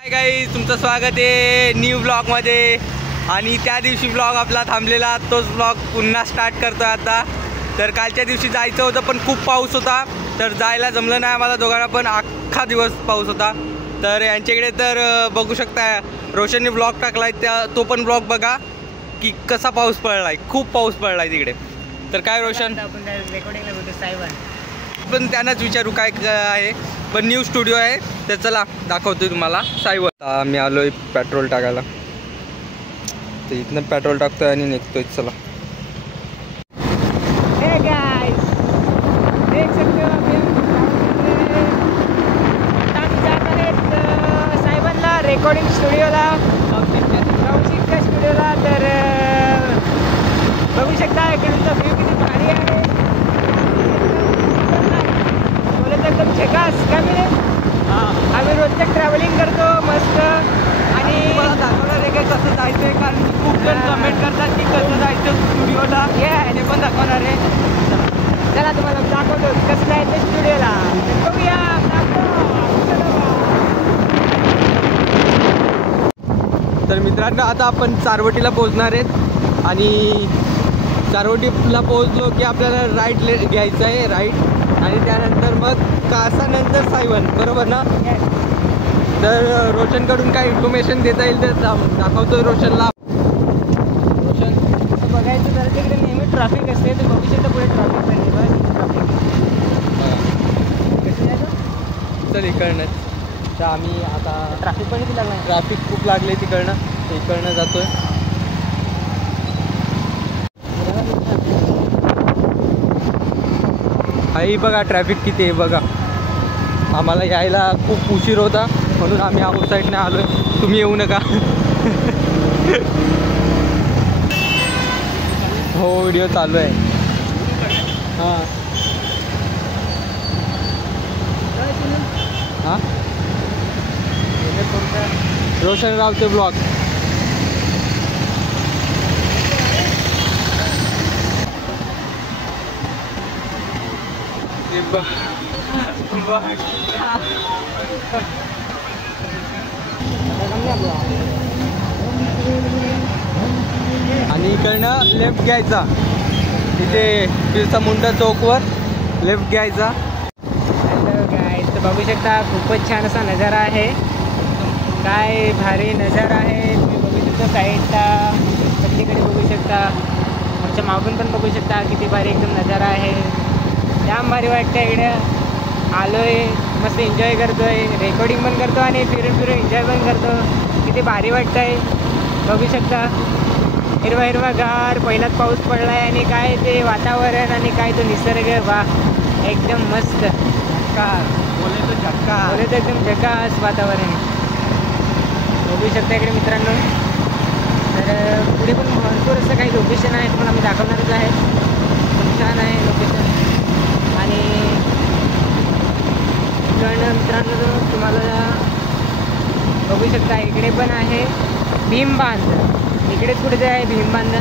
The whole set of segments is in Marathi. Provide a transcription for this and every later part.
हाय गाईज, तुमचं स्वागत आहे न्यू ब्लॉगमध्ये. आणि त्या दिवशी ब्लॉग आपला थांबलेला तोच ब्लॉग पुन्हा स्टार्ट करतो आता. तर कालच्या दिवशी जायचं होतं पण खूप पाऊस होता, तर जायला जमलं नाही आम्हाला दोघांना, पण अख्खा दिवस पाऊस होता. तर यांच्याकडे तर बघू शकता रोशनने ब्लॉग टाकलाय, तो पण ब्लॉग बघा की कसा पाऊस पडलाय. खूप पाऊस पडलाय तिकडे. तर काय रोशन, पण त्यांनाच विचारू काय आहे. पण न्यू स्टुडिओ आहे, तर चला दाखवतोय तुम्हाला साईवर. आम्ही आलोय पेट्रोल टाकायला, तर इथनं पेट्रोल टाकतोय आणि निघतोय. चला. देख सकते हो साहेबांना रेकॉर्डिंग स्टुडिओला, म्युझिकच्या स्टुडिओला. तर बघू शकता इकडचा व्ह्यू किती भारी आहे. बोलत एकदम झकास. काय मिळेल, आम्ही रोजचं ट्रॅव्हलिंग करतो मस्त. आणि मला दाखवणार आहे काय कसं जायचं आहे, कारण खूप जण कमेंट करतात की कसं जायचं स्टुडिओला. हे पण दाखवणार आहे. चला तुम्हाला दाखवतो कसं जायचं स्टुडिओला. बघूया. तर मित्रांनो, आता आपण चारवटीला पोहोचणार आहेत. आणि चारवटीला पोहोचलो की आपल्याला राईट घ्यायचं आहे, राईट. आणि त्यानंतर मग कासानंतर सायवन, बरोबर ना. तर रोशनकडून काय इन्फॉर्मेशन देता येईल तर दाखवतोय रोशनला. रोशन, बघायचं तर तिकडे नेहमी ट्रॅफिक असते, तर बघू शकता पुढे ट्रॅफिक नाही. बस ट्रॅफिक कसं जायचं. चल इकडनं. तर आम्ही आता ट्रॅफिक पण किती लागणार. ट्रॅफिक खूप लागले इकडनं जातोय. आई बघा ट्रॅफिक किती आहे बघा. आम्हाला यायला खूप उशीर होता, म्हणून आम्ही आउट साईडने आलोय. तुम्ही येऊ नका. हो, व्हिडिओ चालू आहे. हां हां, रोशन रावचे ब्लॉग. आणि इकडनं लेफ्ट घ्यायचा, तिथे बिरसा मुंडा चौकवर लेफ्ट घ्यायचा. हॅलो गाईज, तर बघू शकता खूपच छान असा नजारा आहे. काय भारी नजारा आहे. तुम्ही बघू शकता साईडला, पलीकडे बघू शकता, आमच्या मागून पण बघू शकता किती भारी एकदम नजारा आहे. जाम भारी वाटतं. इकडे आलोय, मस्त एन्जॉय करतोय, रेकॉर्डिंग पण करतो आणि फिरून एन्जॉय पण करतो. किती भारी वाटतं आहे. बघू शकता हिरवा हिरवा गार, पहिलाच पाऊस पडला आहे. आणि काय ते वातावरण आणि काय तो निसर्ग, वा एकदम मस्त. बोले तो एकदम झकास वातावरण. बघू शकता इकडे मित्रांनो. तर पुढे पण भरपूर असं काही लोकेशन आहे, तुम्हाला मी दाखवणारच आहे. खूप छान आहे लोकेशन. आणि इकडनं मित्रांनो तुम्हाला बघू शकता इकडे पण आहे भीमबांध. इकडेच कुठे आहे भीमबांध,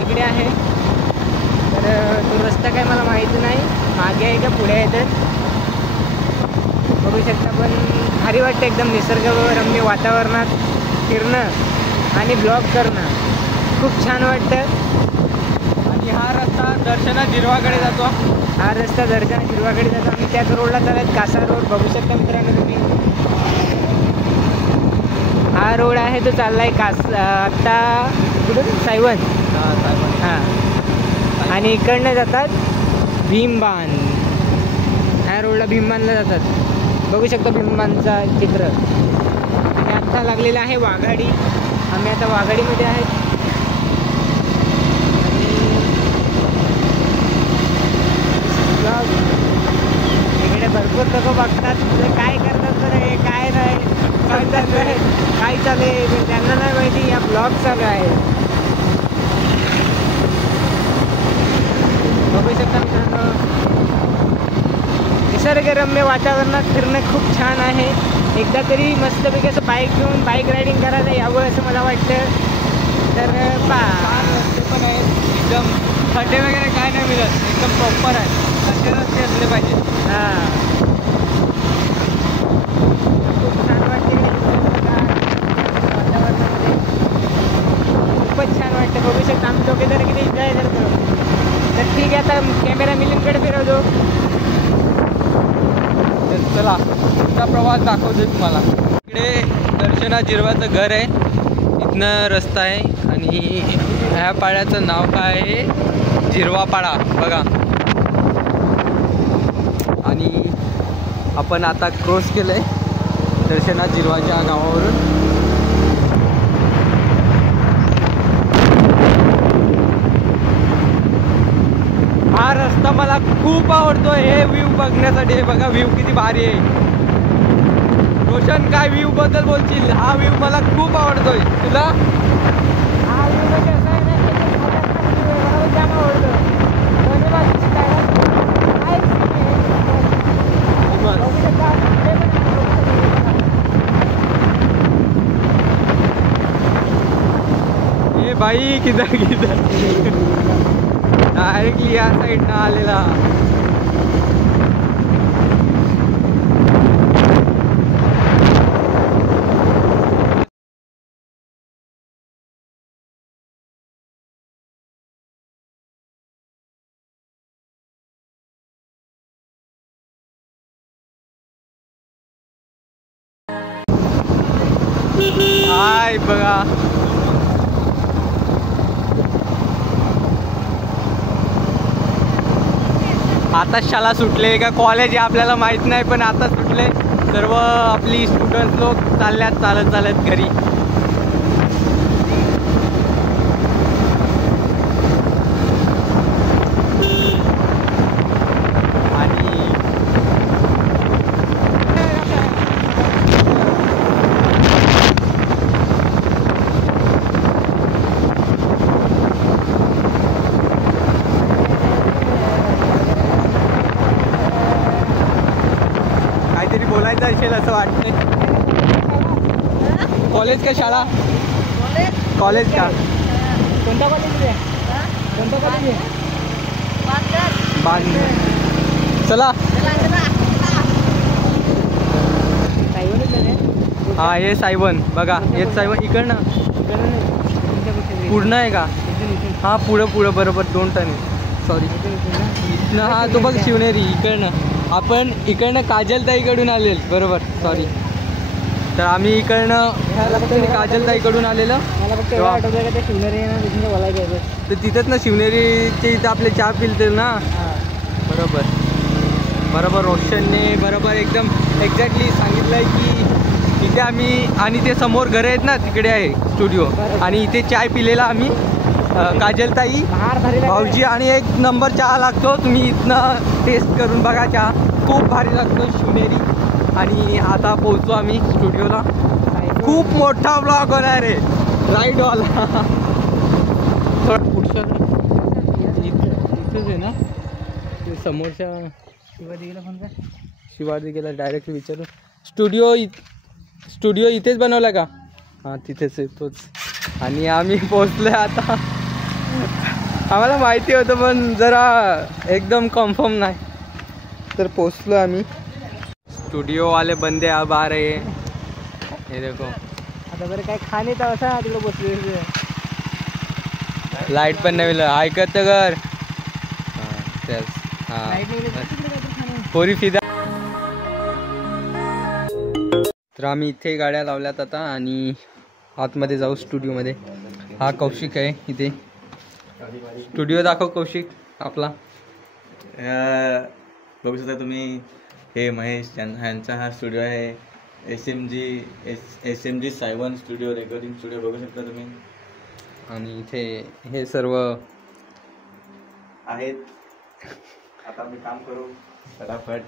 इकडे आहे. तर तो रस्ता काय मला माहिती नाही, मागे आहे का पुढे आहे. तर बघू शकता, पण भारी वाटतं एकदम निसर्गरम्य वातावरणात फिरणं आणि ब्लॉग करणं खूप छान वाटतं. आणि हा रस्ता दर्शना जिरवाकडे जातो. हा रस्ता दर्शना जिरवाकडे जातो. आम्ही त्याच रोडला चालत, कासा रोड. बघू शकता मित्रांनो तुम्ही, हा रोड आहे तो चाललाय आत्ता कुठून सायवन. हां, आणि इकडनं जातात भीमबांध. ह्या रोडला भीमबांधला जातात. बघू शकता भीमबांधचा चित्र. आणि आत्ता लागलेलं आहे वाघाडी. आम्ही आता वाघाडीमध्ये आहेत. इकडे भरपूर लोक बघतात, काय करतात तर हे काय नाही, काय चालू आहे त्यांना नाही माहिती. या ब्लॉग चालू आहे. बघू शकता मित्रांनो, निसर्गरम्य वातावरणात फिरणं खूप छान आहे. एकदा तरी मस्तपैकी असं बाईक घेऊन बाईक रायडिंग करायला यावं असं मला वाटतं. तर रस्ते पण आहेत, एकदम खड्डे वगैरे काय नाही मिळत, एकदम प्रॉपर आहे. असे रस्ते असले पाहिजे. हां, खूप छान वाटते. दोघे जण किती एन्जॉय करतो. तर ठीक आहे, आता कॅमेरा मिलिंदकडे फिरवतो. तर चला पुढचा प्रवास दाखवतोय तुम्हाला. इकडे दर्शना जिरवाचं घर आहे, इथनं रस्ता आहे आणि ह्या पाड्याचं नाव काय आहे, जिरवा पाडा बघा. आणि आपण आता क्रॉस केलंय दर्शना जिरवाच्या गावावरून. हा रस्ता मला खूप आवडतोय हे व्ह्यू बघण्यासाठी. बघा व्ह्यू किती भारी आहे. रोशन काय व्ह्यू बद्दल बोलशील? हा व्ह्यू मला खूप आवडतोय. तुला? हा व्ह्यू म्हणजे असं आहे ना, मला जाम आवडतं. दोन्ही बाजूची ए भाई किधर किधर डायरेक्टली या साईडनं आलेला. हाय बघा आता शाळा सुटले का कॉलेज आहे आपल्याला माहित नाही, पण आता सुटले. सर्व आपली स्टुडंट लोक चालल्यात चालत चालत घरी. बोलायचं असेल असं वाटतंय. कॉलेज का शाळा? कॉलेज का? कोणता कॉलेज आहे? कोणता कॉलेज आहे? चला. हा हे सायवन बघा, हे सायवन इकडनं पूर्ण आहे का? हा पुढं पुढं बरोबर 2 टन. सॉरी इथनं. हा तो बघ शिवनेरी इकडनं. आपण इकडनं काजलताईकडून आलेल बरोबर. सॉरी. तर आम्ही इकडनं काजलताईकडून आलेलं. मला फक्त एवढं आठवतं का ते शिवनेरी आहे ना, तिथून बोलायचं तर तिथंच ना शिवनेरीचे इथं आपले चहा पिलते ना. बरोबर बरोबर. रोशनने बरोबर एकदम एक्झॅक्टली सांगितलं आहे की इथे आम्ही, आणि ते समोर घरं आहेत ना तिकडे आहे स्टुडिओ, आणि इथे चाय पिलेला आम्ही. काजलताई, भाऊजी, आणि 1 नंबर चहा लागतो. तुम्ही इथनं टेस्ट करून बघा, चहा खूप भारी लागतो शिवनेरी. आणि आता पोहोचलो आम्ही स्टुडिओला. खूप मोठा ब्लॉग होणार आहे राईडवाला. थोडा पुढच्या इथेच आहे ना ते समोरच्या शिवाजीला फोन कर. शिवाजीला डायरेक्ट विचारू. स्टुडिओ इथेच बनवला का? हां तिथेच आहे तोच. आणि आम्ही पोचलोय आता. आम्हाला माहिती होतं पण जरा एकदम कन्फर्म नाही, तर पोचलो आम्ही. स्टुडिओ वाले बंदे अब आ रहे हैं. हे देखो आता बरं काय खाणे तर असा तिकडे बसले. लाईट पण नाही मिळलं. ऐकत घर पोरी फिदा. तर आम्ही इथे गाड्या लावल्यात आता आणि आतमध्ये जाऊ स्टुडिओमध्ये. हा कौशिक आहे इथे. स्टुडिओ दाखव कौशिक आपला. बघू शकता तुम्ही, हे महेश यांचा हा स्टुडिओ आहे. SMG Saywan studio, recording studio बघू शकता तुम्ही. आणि इथे हे सर्व आहेत. आता आम्ही काम करू फटाफट.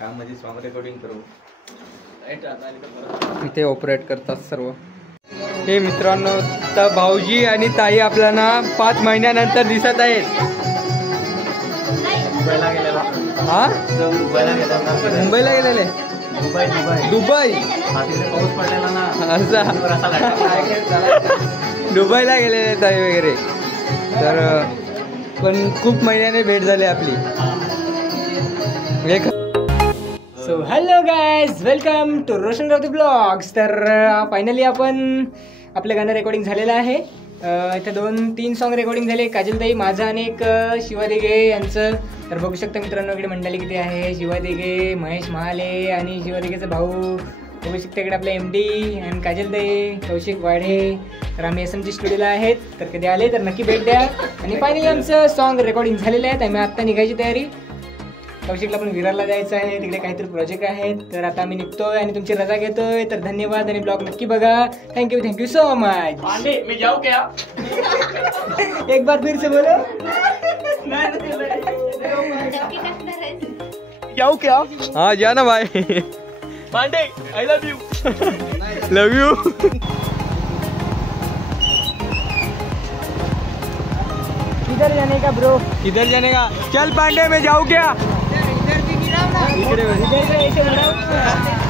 काम म्हणजे सॉन्ग रेकॉर्डिंग करू. इथे ऑपरेट करतात सर्व. हे मित्रांनो, तर भाऊजी आणि ताई आपल्याला 5 महिन्यानंतर दिसत आहेत. हा मुंबईला गेलेले. दुबई असं दुबईला गेलेले ताई वगैरे. तर पण खूप महिन्याने भेट झाली आपली. So hello guys, welcome to Roshan Rauti blogs. तर फायनली आपण आपलं गाणं रेकॉर्डिंग झालेलं आहे. इथे 2-3 सॉन्ग रेकॉर्डिंग झाले, काजलताई माझं आणि एक शिवा दिघे यांचं. तर बघू शकता मित्रांनो इकडे मंडळी किती आहे. शिवा दिघे, महेश महाले आणि शिवा दिघेचा भाऊ. बघू शकता इकडे आपल्या MD आणि काजलताई, कौशिक वाढे. तर आम्ही SMG स्टुडिओला आहेत, तर कधी आले तर नक्की भेट द्या. आणि फायनली आमचं सॉन्ग रेकॉर्डिंग झालेलं आहे. आम्ही आत्ता निघायची तयारी. कौशिकला पण विरारला जायचं आहे, तिकडे काहीतरी प्रोजेक्ट आहेत. तर आता आम्ही निघतोय आणि तुमची रजा घेतोय. तर धन्यवाद आणि ब्लॉग नक्की बघा. Thank you so much. मैं जाऊँ क्या? एक बार फिर से बोलो. जाऊँ क्या? हाँ जा ना भाई. Pandey I love you. Love you. किधर जाने का ब्रो? किधर जाने का? चल पांडे मैं जाऊँ क्या? इधर से ऐसे बढ़ाओ.